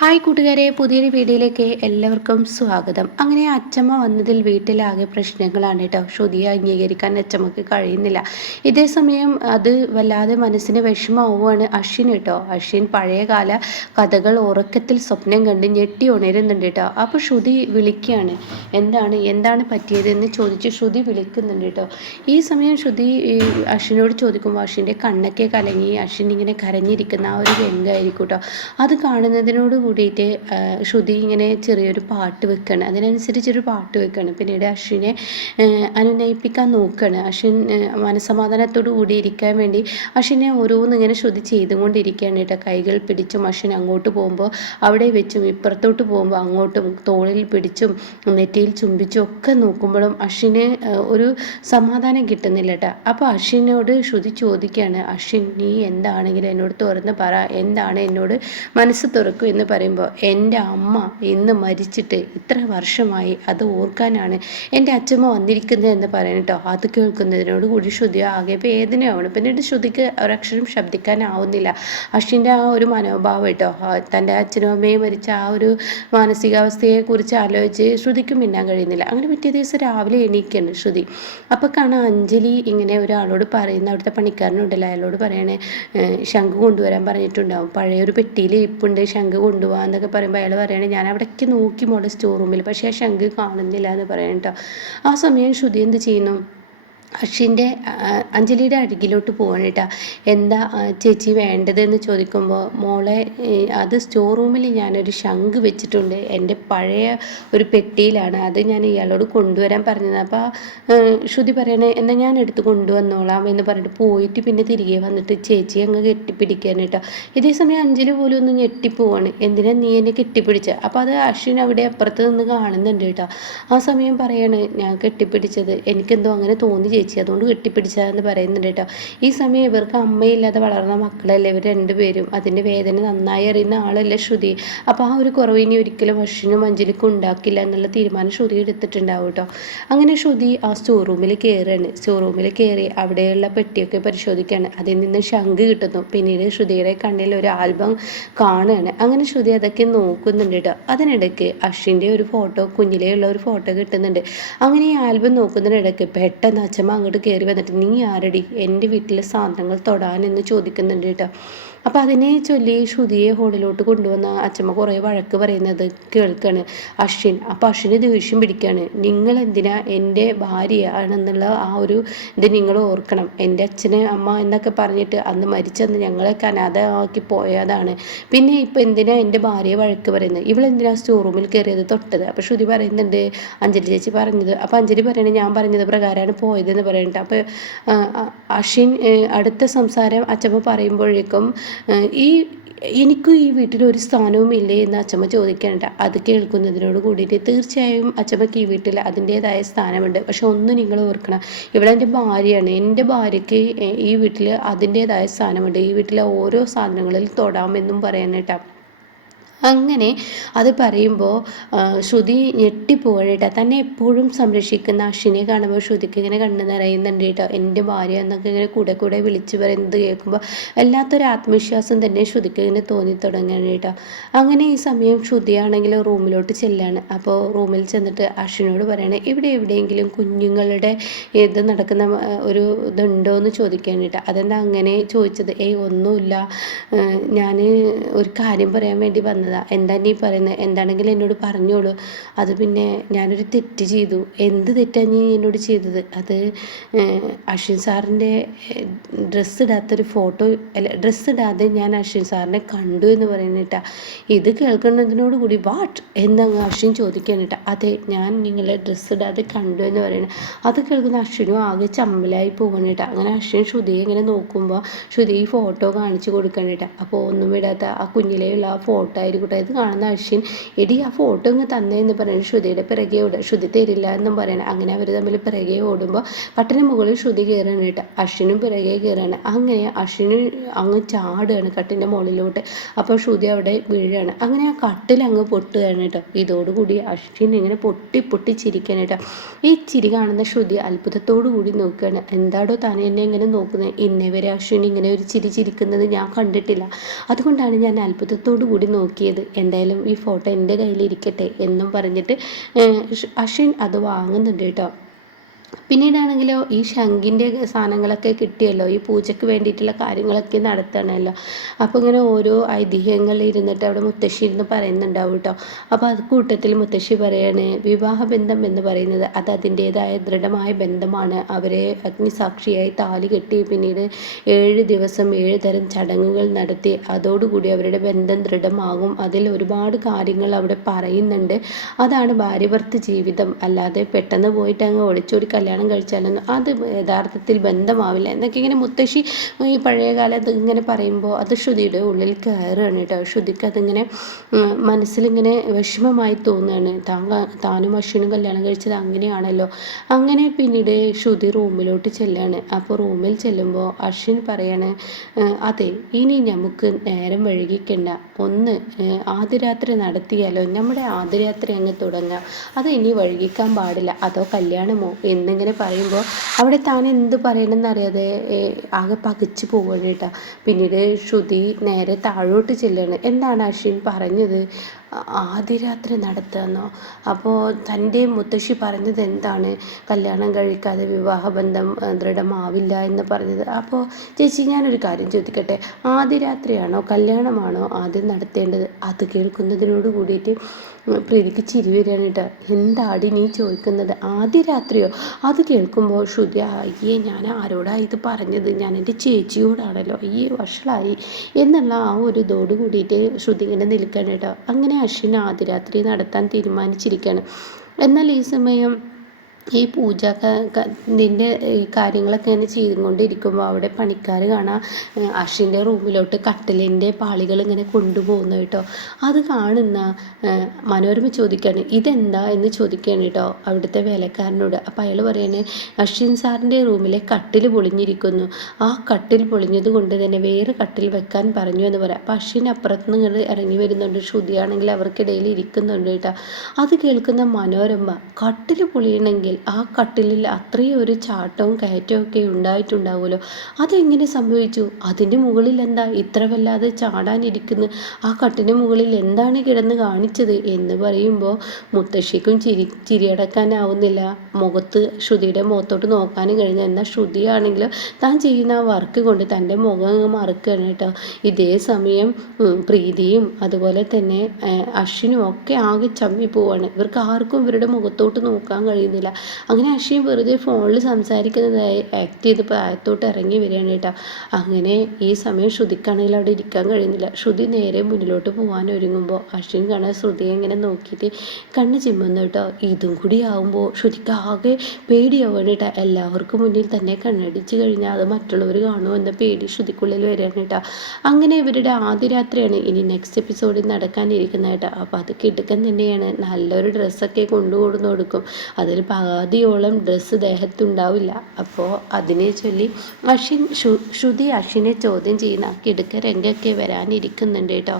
Hi കൂട്ടുകാരെ പുതിയൊരു വീഡിയോയിലേക്ക് എല്ലാവർക്കും സ്വാഗതം. അങ്ങനെ അച്ചമ്മ വന്നതിൽ വീട്ടിലാകെ പ്രശ്നങ്ങളാണ് കേട്ടോ. ശ്രുതിയെ അംഗീകരിക്കാൻ അച്ചമ്മക്ക് കഴിയുന്നില്ല. ഇതേ സമയം അത് വല്ലാതെ മനസ്സിന് വിഷമാവുകയാണ് അശ്വിൻ കേട്ടോ. അശ്വിൻ പഴയകാല കഥകൾ ഉറക്കത്തിൽ സ്വപ്നം കണ്ട് ഞെട്ടി ഉണരുന്നുണ്ട് കേട്ടോ. അപ്പോൾ ശ്രുതി വിളിക്കുകയാണ്. എന്താണ് എന്താണ് പറ്റിയതെന്ന് ചോദിച്ച് ശ്രുതി വിളിക്കുന്നുണ്ട് കേട്ടോ. ഈ സമയം ശ്രുതി അശ്വിനോട് ചോദിക്കുമ്പോൾ അശ്വിന്റെ കണ്ണൊക്കെ കലങ്ങി അശ്വിൻ ഇങ്ങനെ കരഞ്ഞിരിക്കുന്ന ആ ഒരു രംഗമായിരിക്കും കേട്ടോ. അത് കാണുന്നതിനോട് കൂടിയിട്ട് ശ്രുതി ഇങ്ങനെ ചെറിയൊരു പാട്ട് വെക്കുകയാണ് അതിനനുസരിച്ചൊരു പാട്ട് വെക്കുകയാണ് പിന്നീട് അശ്വിനെ അനുനയിപ്പിക്കാൻ നോക്കുകയാണ് അശ്വിൻ മനസമാധാനത്തോടു കൂടി ഇരിക്കാൻ വേണ്ടി അശ്വിനെ ഓരോന്ന് ഇങ്ങനെ ശ്രുതി ചെയ്തുകൊണ്ടിരിക്കുകയാണ് കേട്ടോ. കൈകൾ പിടിച്ചും അശ്വിൻ അങ്ങോട്ട് പോകുമ്പോൾ അവിടെ വെച്ചും ഇപ്പുറത്തോട്ട് പോകുമ്പോൾ അങ്ങോട്ടും തോളിൽ പിടിച്ചും നെറ്റിയിൽ ചുംബിച്ചും ഒക്കെ നോക്കുമ്പോഴും അശ്വിന് ഒരു സമാധാനം കിട്ടുന്നില്ല കേട്ടോ. അപ്പോൾ അശ്വിനോട് ശ്രുതി ചോദിക്കുകയാണ് അശ്വിൻ നീ എന്താണെങ്കിലും എന്നോട് തുറന്ന് പറ. എന്താണ് എന്നോട് മനസ്സ് തുറക്കും എന്ന് പറയുമ്പോൾ എന്റെ അമ്മ ഇന്ന് മരിച്ചിട്ട് ഇത്ര വർഷമായി അത് ഓർക്കാനാണ് എന്റെ അച്ഛമ്മ വന്നിരിക്കുന്നത് എന്ന് പറയണട്ടോ അത് കേൾക്കുന്നതിനോട് കൂടി ശ്രുതി ആകെ വേദനയാവണം. പിന്നീട് ശ്രുതിക്ക് ഒരക്ഷരം ശബ്ദിക്കാനാവുന്നില്ല. അശ്വിന്റെ ആ ഒരു മനോഭാവം കേട്ടോ തന്റെ അച്ഛനും അമ്മയും മരിച്ച ആ ഒരു മാനസികാവസ്ഥയെക്കുറിച്ച് ആലോചിച്ച് ശ്രുതിക്കും മിണ്ടാൻ കഴിയുന്നില്ല. അങ്ങനെ പിറ്റേ ദിവസം രാവിലെ എണീക്കുകയാണ് ശ്രുതി. അപ്പോൾ കാണാൻ അഞ്ജലി ഇങ്ങനെ ഒരാളോട് പറയുന്ന അവിടുത്തെ പണിക്കാരനുണ്ടല്ലോ. അയാളോട് പറയണേ ശംഖ് കൊണ്ടുവരാൻ പറഞ്ഞിട്ടുണ്ടാവും. പഴയൊരു പെട്ടിയിൽ ഇപ്പുണ്ട്. ശംഖ് കൊണ്ടുപോകാം എന്നൊക്കെ പറയുമ്പോൾ അയാൾ പറയുകയാണ് ഞാൻ അവിടേക്ക് നോക്കി മോളെ സ്റ്റോർ റൂമിൽ പക്ഷേ ആ ശംഖ് കാണുന്നില്ല എന്ന് പറയണം കേട്ടോ ആ സമയം ശ്രുതി എന്ത് ചെയ്യുന്നു? അശ്വിന്റെ അഞ്ജലിയുടെ അരികിലോട്ട് പോവാണ് എന്താ ചേച്ചി വേണ്ടതെന്ന് ചോദിക്കുമ്പോൾ മോളെ അത് സ്റ്റോർ റൂമിൽ ഞാനൊരു ശംഖ് വെച്ചിട്ടുണ്ട്. എന്റെ പഴയ ഒരു പെട്ടിയിലാണ്. അത് ഞാൻ ഇയാളോട് കൊണ്ടുവരാൻ പറഞ്ഞത് അപ്പോൾ ശ്രുതി പറയണേ എന്നാൽ ഞാൻ എടുത്ത് കൊണ്ടുവന്നോളാം എന്ന് പറഞ്ഞിട്ട് പോയിട്ട് പിന്നെ തിരികെ വന്നിട്ട് ചേച്ചി അങ്ങ് കെട്ടിപ്പിടിക്കാൻ കേട്ടോ. ഇതേ സമയം അഞ്ജലി പോലും ഒന്ന് ഞെട്ടിപ്പോവാണ്. എന്തിനാ നീ എന്നെ കെട്ടിപ്പിടിച്ച? അപ്പോൾ അത് അശ്വിൻ അവിടെ അപ്പുറത്ത് നിന്ന് കാണുന്നുണ്ട് കേട്ടോ. ആ സമയം പറയാണ് ഞാൻ കെട്ടിപ്പിടിച്ചത്. എനിക്കെന്തോ അങ്ങനെ തോന്നി ചേച്ചി അതുകൊണ്ട് കെട്ടിപ്പിടിച്ചതെന്ന് പറയുന്നുണ്ട് കേട്ടോ. ഈ സമയം ഇവർക്ക് അമ്മയില്ലാതെ വളർന്ന മക്കളല്ലേ? ഇവർ രണ്ടുപേരും. അതിന്റെ വേദന നന്നായി അറിയുന്ന ആളല്ലേ ശ്രുതി? അപ്പോൾ ആ ഒരു കുറവ് ഇനി ഒരിക്കലും അശ്വിനും അഞ്ജലിക്കും ഉണ്ടാക്കില്ല എന്നുള്ള തീരുമാനം ശ്രുതി എടുത്തിട്ടുണ്ടാവും കേട്ടോ. അങ്ങനെ ശ്രുതി ആ സ്റ്റോർ റൂമിൽ കയറുകയാണ് സ്റ്റോർ റൂമിൽ കയറി അവിടെയുള്ള പെട്ടിയൊക്കെ പരിശോധിക്കുകയാണ് അതിൽ നിന്ന് ശംഖ് കിട്ടുന്നു. പിന്നീട് ശ്രുതിയുടെ കണ്ണിൽ ഒരു ആൽബം കാണുകയാണ്. അങ്ങനെ ശ്രുതി അതൊക്കെ നോക്കുന്നുണ്ട് കേട്ടോ. അതിനിടയ്ക്ക് അശ്വിന്റെ ഒരു ഫോട്ടോ കുഞ്ഞിലെയുള്ള ഒരു ഫോട്ടോ കിട്ടുന്നുണ്ട്. അങ്ങനെ ഈ ആൽബം നോക്കുന്നതിനിടയ്ക്ക് പെട്ടെന്ന് അച്ഛമ്മ അങ്ങോട്ട് കയറി വന്നിട്ട് നീ ആരടി? എന്റെ വീട്ടിലെ സാധനങ്ങൾ തൊടാൻ എന്ന് ചോദിക്കുന്നുണ്ട് കേട്ടോ. അപ്പോൾ അതിനെ ചൊല്ലി ശ്രുതിയെ ഹോളിലോട്ട് കൊണ്ടുവന്ന അച്ഛമ്മ കുറേ വഴക്ക് പറയുന്നത് കേൾക്കാണ് അശ്വിൻ. അപ്പോൾ അശ്വിന് ദേഷ്യം പിടിക്കുകയാണ് നിങ്ങൾ എന്തിനാ എന്റെ ഭാര്യ ആണെന്നുള്ള ആ ഒരു ഇത് നിങ്ങൾ ഓർക്കണം. എന്റെ അച്ഛന് അമ്മ എന്നൊക്കെ പറഞ്ഞിട്ട് അന്ന് മരിച്ചെന്ന് ഞങ്ങളെ കനാഥമാക്കി പോയതാണ്. പിന്നെ ഇപ്പം എന്തിനാ എന്റെ ഭാര്യയെ വഴക്ക് പറയുന്നത്? ഇവളെന്തിനാ സ്റ്റോർ റൂമിൽ കയറിയത് തൊട്ടത്? അപ്പോൾ ശ്രുതി പറയുന്നുണ്ട് അഞ്ജലി ചേച്ചി പറഞ്ഞത്. അപ്പോൾ അഞ്ജലി പറയണേ ഞാൻ പറഞ്ഞത് പ്രകാരമാണ് പോയതെന്ന് പറയുന്നുണ്ട് അപ്പോൾ അഷിൻ അടുത്ത സംസാരം അച്ഛമ്മ പറയുമ്പോഴേക്കും ഈ എനിക്കും ഈ വീട്ടിൽ ഒരു സ്ഥാനവും ഇല്ലേ എന്ന് അച്ചമ്മ ചോദിക്കേണ്ട അത് കേൾക്കുന്നതിനോട് കൂടിയിട്ട് തീർച്ചയായും അച്ഛമ്മയ്ക്ക് ഈ വീട്ടിൽ അതിന്റേതായ സ്ഥാനമുണ്ട്. പക്ഷെ ഒന്ന് നിങ്ങൾ ഓർക്കണം. ഇവിടെ എന്റെ ഭാര്യയാണ്. എന്റെ ഭാര്യയ്ക്ക് ഈ വീട്ടിൽ അതിന്റേതായ സ്ഥാനമുണ്ട്. ഈ വീട്ടിലെ ഓരോ സാധനങ്ങളിൽ തൊടാമെന്നും പറയാനായിട്ടാണ് അങ്ങനെ അത് പറയുമ്പോൾ ശ്രുതി ഞെട്ടിപ്പോകേട്ടോ തന്നെ എപ്പോഴും സംരക്ഷിക്കുന്ന അശ്വിനെ കാണുമ്പോൾ ശ്രുതിക്ക് ഇങ്ങനെ കണ്ണു നിറയുന്നുണ്ട് കേട്ടോ. എന്റെ ഭാര്യ എന്നൊക്കെ ഇങ്ങനെ കൂടെ കൂടെ വിളിച്ചു പറയുന്നത് കേൾക്കുമ്പോൾ വല്ലാത്തൊരു ആത്മവിശ്വാസം തന്നെ ശ്രുതിക്ക് ഇങ്ങനെ തോന്നി തുടങ്ങുകയാണ് കേട്ടോ. അങ്ങനെ ഈ സമയം ശ്രുതിയാണെങ്കിൽ റൂമിലോട്ട് ചെല്ലാണ്. അപ്പോൾ റൂമിൽ ചെന്നിട്ട് അശ്വിനോട് പറയണം ഇവിടെ എവിടെയെങ്കിലും കുഞ്ഞുങ്ങളുടെ ഇത് നടക്കുന്ന ഒരു ഇതുണ്ടോ എന്ന് ചോദിക്കാൻ കേട്ടോ. അതെന്താ അങ്ങനെ ചോദിച്ചത്? ഏയ് ഒന്നുമില്ല. ഞാൻ ഒരു കാര്യം പറയാൻ വേണ്ടി വന്നത്. പറഞ്ഞതാ എന്താ നീ പറയുന്നത്? എന്താണെങ്കിലും എന്നോട് പറഞ്ഞോളൂ. അത് പിന്നെ ഞാനൊരു തെറ്റ് ചെയ്തു. എന്ത് തെറ്റാണ് നീ എന്നോട് ചെയ്തത്? അത് അശ്വിൻ സാറിന്റെ ഡ്രസ്സ് ഇടാത്തൊരു ഫോട്ടോ അല്ല ഡ്രസ്സ് ഇടാതെ ഞാൻ അശ്വിൻ സാറിനെ കണ്ടു എന്ന് പറയുന്നിട്ടാ ഇത് കേൾക്കുന്നതിനോട് കൂടി വാട്ട് എന്നങ്ങ് അശ്വിൻ ചോദിക്കാനിട്ട അതെ ഞാൻ നിങ്ങളെ ഡ്രസ്സ് ഇടാതെ കണ്ടു എന്ന് പറയുന്നത്. അത് കേൾക്കുന്ന അശ്വിനും ആകെ ചമ്മലായി പോകണേട്ടാ അങ്ങനെ അശ്വിൻ ശ്രുതിയെ ഇങ്ങനെ നോക്കുമ്പോൾ ശ്രുതി ഈ ഫോട്ടോ കാണിച്ചു കൊടുക്കണേട്ടാ അപ്പോൾ ഒന്നും ഇടാത്ത ആ കുഞ്ഞിലെയുള്ള ആ ഫോട്ടോ ആയിരിക്കും ആയിക്കോട്ടെ ഇത് കാണുന്ന അശ്വിൻ എടി ആ ഫോട്ടോ ഇങ്ങ് തന്നേന്ന് പറയുന്നത് ശ്രുതിയുടെ പിറകെ ഓടുക ശ്രുതി തരില്ല എന്നും പറയണം അങ്ങനെ അവർ തമ്മിൽ പിറകെ ഓടുമ്പോൾ കട്ടിന് മുകളിൽ ശ്രുതി കയറാണ് കേട്ടോ. അശ്വിനും പിറകെ കയറാണ് അങ്ങനെ അശ്വിന് അങ്ങ് ചാടുകയാണ് കട്ടിന്റെ മുകളിലോട്ട്. അപ്പോൾ ശ്രുതി അവിടെ വീഴുകയാണ് അങ്ങനെ ആ കട്ടിൽ അങ്ങ് പൊട്ടുകയാണ് കേട്ടോ. ഇതോടുകൂടി അശ്വിൻ ഇങ്ങനെ പൊട്ടി പൊട്ടി ചിരിക്കാൻ കേട്ടോ. ഈ ചിരി കാണുന്ന ശ്രുതി അത്ഭുതത്തോടു കൂടി നോക്കുകയാണ്. എന്താടോ താൻ എന്നെ ഇങ്ങനെ നോക്കുന്നത് ഇന്നേ വരെ അശ്വിൻ ഇങ്ങനെ ഒരു ചിരി ചിരിക്കുന്നത് ഞാൻ കണ്ടിട്ടില്ല. അതുകൊണ്ടാണ് ഞാൻ അത്ഭുതത്തോടു കൂടി നോക്കിയത്. കിട്ടിയത് എന്തായാലും ഈ ഫോട്ടോ എന്റെ കയ്യിൽ ഇരിക്കട്ടെ എന്നും പറഞ്ഞിട്ട് അശ്വിൻ അത് വാങ്ങുന്നുണ്ട് കേട്ടോ. പിന്നീടാണെങ്കിലോ ഈ ശംഖിന്റെ സാധനങ്ങളൊക്കെ കിട്ടിയല്ലോ ഈ പൂജയ്ക്ക് വേണ്ടിയിട്ടുള്ള കാര്യങ്ങളൊക്കെ നടത്തണമല്ലോ. അപ്പോൾ ഇങ്ങനെ ഓരോ ഐതിഹ്യങ്ങളിൽ ഇരുന്നിട്ട് അവിടെ മുത്തശ്ശി ഇരുന്ന് പറയുന്നുണ്ടാവും കേട്ടോ. അപ്പോൾ അത് കൂട്ടത്തിൽ മുത്തശ്ശി പറയാണ് വിവാഹബന്ധം എന്ന് പറയുന്നത് അത് അതിന്റേതായ ദൃഢമായ ബന്ധമാണ്. അവരെ അഗ്നിസാക്ഷിയായി താലി കെട്ടി പിന്നീട് ഏഴ് ദിവസം ഏഴ് തരം ചടങ്ങുകൾ നടത്തി. അതോടുകൂടി അവരുടെ ബന്ധം ദൃഢമാകും. അതിൽ ഒരുപാട് കാര്യങ്ങൾ അവിടെ പറയുന്നുണ്ട്. അതാണ് ഭാര്യഭർത്ത് ജീവിതം. അല്ലാതെ പെട്ടെന്ന് പോയിട്ട് അങ്ങ് ഒളിച്ചോടി കല്യാണം കഴിച്ചാലൊന്നും അത് യഥാർത്ഥത്തിൽ ബന്ധമാവില്ല. എന്നൊക്കെ ഇങ്ങനെ മുത്തശ്ശി ഈ പഴയ കാലത്ത് ഇങ്ങനെ പറയുമ്പോൾ അത് ശ്രുതിയുടെ ഉള്ളിൽ കയറുകയാണ് കേട്ടോ. ശ്രുതിക്ക് അതിങ്ങനെ മനസ്സിലിങ്ങനെ വിഷമമായി തോന്നുകയാണ്. താൻ താനും അശ്വിനും കല്യാണം കഴിച്ചത് അങ്ങനെയാണല്ലോ. അങ്ങനെ പിന്നീട് ശ്രുതി റൂമിലോട്ട് ചെല്ലാണ്. അപ്പോൾ റൂമിൽ ചെല്ലുമ്പോൾ അശ്വിൻ പറയാണ് അതെ ഇനി നമുക്ക് നേരം വഴുകിക്കണ്ട ഒന്ന് ആദ്യരാത്രി നടത്തിയാലോ? നമ്മുടെ ആദ്യരാത്രി അങ്ങ് തുടങ്ങാം. അത് ഇനി വഴുകിക്കാൻ പാടില്ല. അതോ കല്യാണമോ? എന്ന് എന്നിങ്ങനെ പറയുമ്പോൾ അവിടെ താൻ എന്ത് പറയണമെന്ന് അറിയാതെ ആകെ പകച്ചു പോവുകയാണ് കേട്ടോ. പിന്നീട് ശ്രുതി നേരെ താഴോട്ട് ചെല്ലുകയാണ്. എന്താണ് അശ്വിൻ പറഞ്ഞത്? ആദ്യരാത്രി നടത്തുകയെന്നോ അപ്പോൾ തന്റെ മുത്തശ്ശി പറഞ്ഞത് എന്താണ്? കല്യാണം കഴിക്കാതെ വിവാഹബന്ധം ദൃഢമാവില്ല എന്ന് പറഞ്ഞത്. അപ്പോൾ ചേച്ചി ഞാനൊരു കാര്യം ചോദിക്കട്ടെ? ആദ്യരാത്രിയാണോ കല്യാണമാണോ ആദ്യം നടത്തേണ്ടത്? അത് കേൾക്കുന്നതിനോട് കൂടിയിട്ട് പ്രീതിക്ക് ചിരി വരികയാണ് കേട്ടോ. എന്താടി നീ ചോദിക്കുന്നത്? ആദ്യ രാത്രിയോ അത് കേൾക്കുമ്പോൾ ശ്രുതി അയ്യേ ഞാൻ ആരോടാണ് ഇത് പറഞ്ഞത്? ഞാൻ എന്റെ ചേച്ചിയോടാണല്ലോ. അയ്യേ വഷളായി. എന്നുള്ള ആ ഒരു ഇതോട് കൂടിയിട്ട് ശ്രുതി ഇങ്ങനെ നിൽക്കണം കേട്ടോ. അങ്ങനെ അശ്വിൻ ആദ്യരാത്രി നടത്താൻ തീരുമാനിച്ചിരിക്കുകയാണ്. എന്നാൽ ഈ സമയം ഈ പൂജ ഇതിന്റെ കാര്യങ്ങളൊക്കെ ഇങ്ങനെ ചെയ്തുകൊണ്ടിരിക്കുമ്പോൾ അവിടെ പണിക്കാർ കാണാം അഷിന്റെ റൂമിലോട്ട് കട്ടിലിന്റെ പാളികൾ ഇങ്ങനെ കൊണ്ടുപോകുന്നു കേട്ടോ. അത് കാണുന്ന മനോരമ ചോദിക്കുകയാണ് ഇതെന്താ? എന്ന് ചോദിക്കുകയാണ് കേട്ടോ അവിടുത്തെ വേലക്കാരനോട്. അപ്പോൾ അയാൾ പറയാണ് അശ്വിൻ സാറിന്റെ റൂമിലെ കട്ടിൽ പൊളിഞ്ഞിരിക്കുന്നു. ആ കട്ടിൽ പൊളിഞ്ഞത് കൊണ്ട് തന്നെ വേറെ കട്ടിൽ വെക്കാൻ പറഞ്ഞു എന്ന് പറയാം. അപ്പോൾ അശ്വിൻ അപ്പുറത്ത് ഇങ്ങോട്ട് ഇറങ്ങി വരുന്നുണ്ട് ശ്രുതിയാണെങ്കിൽ അവർക്കിടയിൽ ഇരിക്കുന്നുണ്ട് കേട്ടോ. അത് കേൾക്കുന്ന മനോരമ കട്ടിൽ പൊളിയണമെങ്കിൽ ആ കട്ടിലിൽ അത്രയും ഒരു ചാട്ടവും കയറ്റവും ഒക്കെ ഉണ്ടായിട്ടുണ്ടാവുമല്ലോ. അതെങ്ങനെ സംഭവിച്ചു? അതിന്റെ മുകളിൽ എന്താ ഇത്ര വല്ലാതെ ചാടാനിരിക്കുന്നു? ആ കട്ടിന്റെ മുകളിൽ എന്താണ് കിടന്ന് കാണിച്ചത് എന്ന് പറയുമ്പോൾ മുത്തശ്ശിക്കും ചിരി ചിരിയടക്കാനാവുന്നില്ല. മുഖത്ത് ശ്രുതിയുടെ മുഖത്തോട്ട് നോക്കാനും കഴിഞ്ഞു. എന്നാൽ ശ്രുതിയാണെങ്കിൽ താൻ ചെയ്യുന്ന ആ വർക്ക് കൊണ്ട് തന്റെ മുഖം മറക്കുകയാണ് കേട്ടോ. ഇതേ സമയം പ്രീതിയും അതുപോലെ തന്നെ അശ്വിനും ഒക്കെ ആകെ ചമ്മി പോവാണ് ഇവർക്ക് ആർക്കും ഇവരുടെ മുഖത്തോട്ട് നോക്കാൻ കഴിയുന്നില്ല. അങ്ങനെ അക്ഷയ് വെറുതെ ഫോണിൽ സംസാരിക്കുന്നതായി ആക്ട് ചെയ്ത് പ്രായത്തോട്ട് ഇറങ്ങി വരികയാണ് കേട്ടോ. അങ്ങനെ ഈ സമയം ശ്രുതിക്കാണെങ്കിൽ അവിടെ ഇരിക്കാൻ കഴിയുന്നില്ല. ശ്രുതി നേരെ മുന്നിലോട്ട് പോകാൻ ഒരുങ്ങുമ്പോൾ അശ്വിൻ കാണാൻ ശ്രുതിയെ ഇങ്ങനെ നോക്കിയിട്ട് കണ്ണ് ചിമ്മുന്നു കേട്ടോ. ഇതും കൂടി ആകുമ്പോൾ ശ്രുതിക്ക് ആകെ പേടിയാവുകയാണ് കേട്ടോ. എല്ലാവർക്കും മുന്നിൽ തന്നെ കണ്ണടിച്ച് കഴിഞ്ഞാൽ അത് മറ്റുള്ളവർ കാണുമോ എന്ന പേടി ശ്രുതിക്കുള്ളിൽ വരികയാണ് കേട്ടോ. അങ്ങനെ ഇവരുടെ ആദ്യ രാത്രിയാണ് ഇനി നെക്സ്റ്റ് എപ്പിസോഡിൽ നടക്കാനിരിക്കുന്നത് കേട്ടോ. അപ്പോൾ അത് കിടുക്കൻ തന്നെയാണ്. നല്ലൊരു ഡ്രസ്സൊക്കെ കൊണ്ടുകൊടുന്ന് കൊടുക്കും അതിൽ പകാതി പകുതിയോളം ഡ്രസ്സ് ദേഹത്തുണ്ടാവില്ല. അപ്പോൾ അതിനെ ചൊല്ലി അശ്വിൻ ശ്രുതി അശ്വിനെ ചോദ്യം ചെയ്യുന്ന കിടുക്ക രംഗൊക്കെ വരാനിരിക്കുന്നുണ്ട് കേട്ടോ.